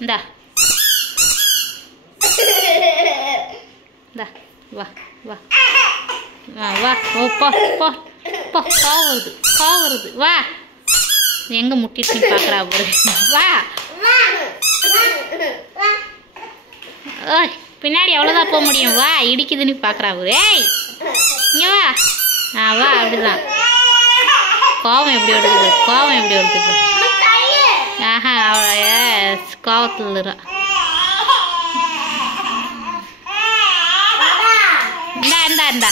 இந்தா இந்தா வா வா வா ஓ போ போ போ கோவம் வருது வா எங்கே முட்டிட்டு பார்க்குறா போது வா ஓய் பின்னாடி எவ்வளோதான் போக முடியும் வா இடிக்குதுன்னு பார்க்குறா போது ஏய் இங்கே வா வா அப்படிதான் கோவம் எப்படி வருது ஆஹா கோவத்தில் இந்தா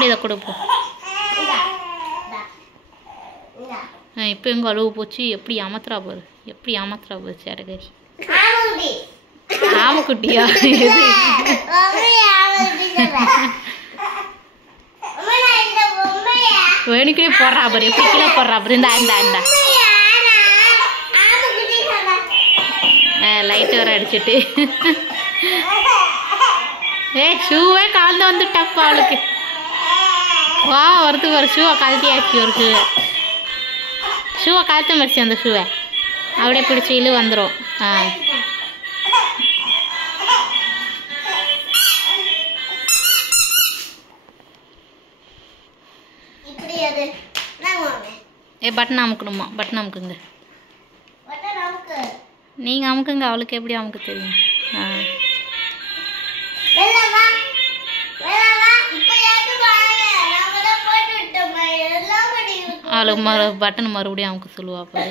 இதை கொடுப்போம் இப்போ எங்க அழுவு போச்சு எப்படி அமத்துறா போகுது சேடகரி ஆமக்குட்டியா வேணுக்கே போடுறா பாரு எப்படி கீழே போடுறா பாரு இந்தா லைட் வர அடிச்சுட்டு ஷூவே கலந்து வந்துட்டாப்பா அவளுக்கு வா வருது ஒரு ஷூவை கழட்டியாச்சு ஒரு ஷூவை கழட்ட மறிச்சு அந்த ஷூவை அப்படியே பிடிச்சி இழு வந்துடும் பட்டன் அமுக்கணுமா பட்டன் அமுக்குங்க நீங்கள் அமுக்குங்க அவளுக்கு எப்படி அமுக்க தெரியும் அவளுக்கு பட்டன் மறுபடியும் அமுக்க சொல்லுவா பாரு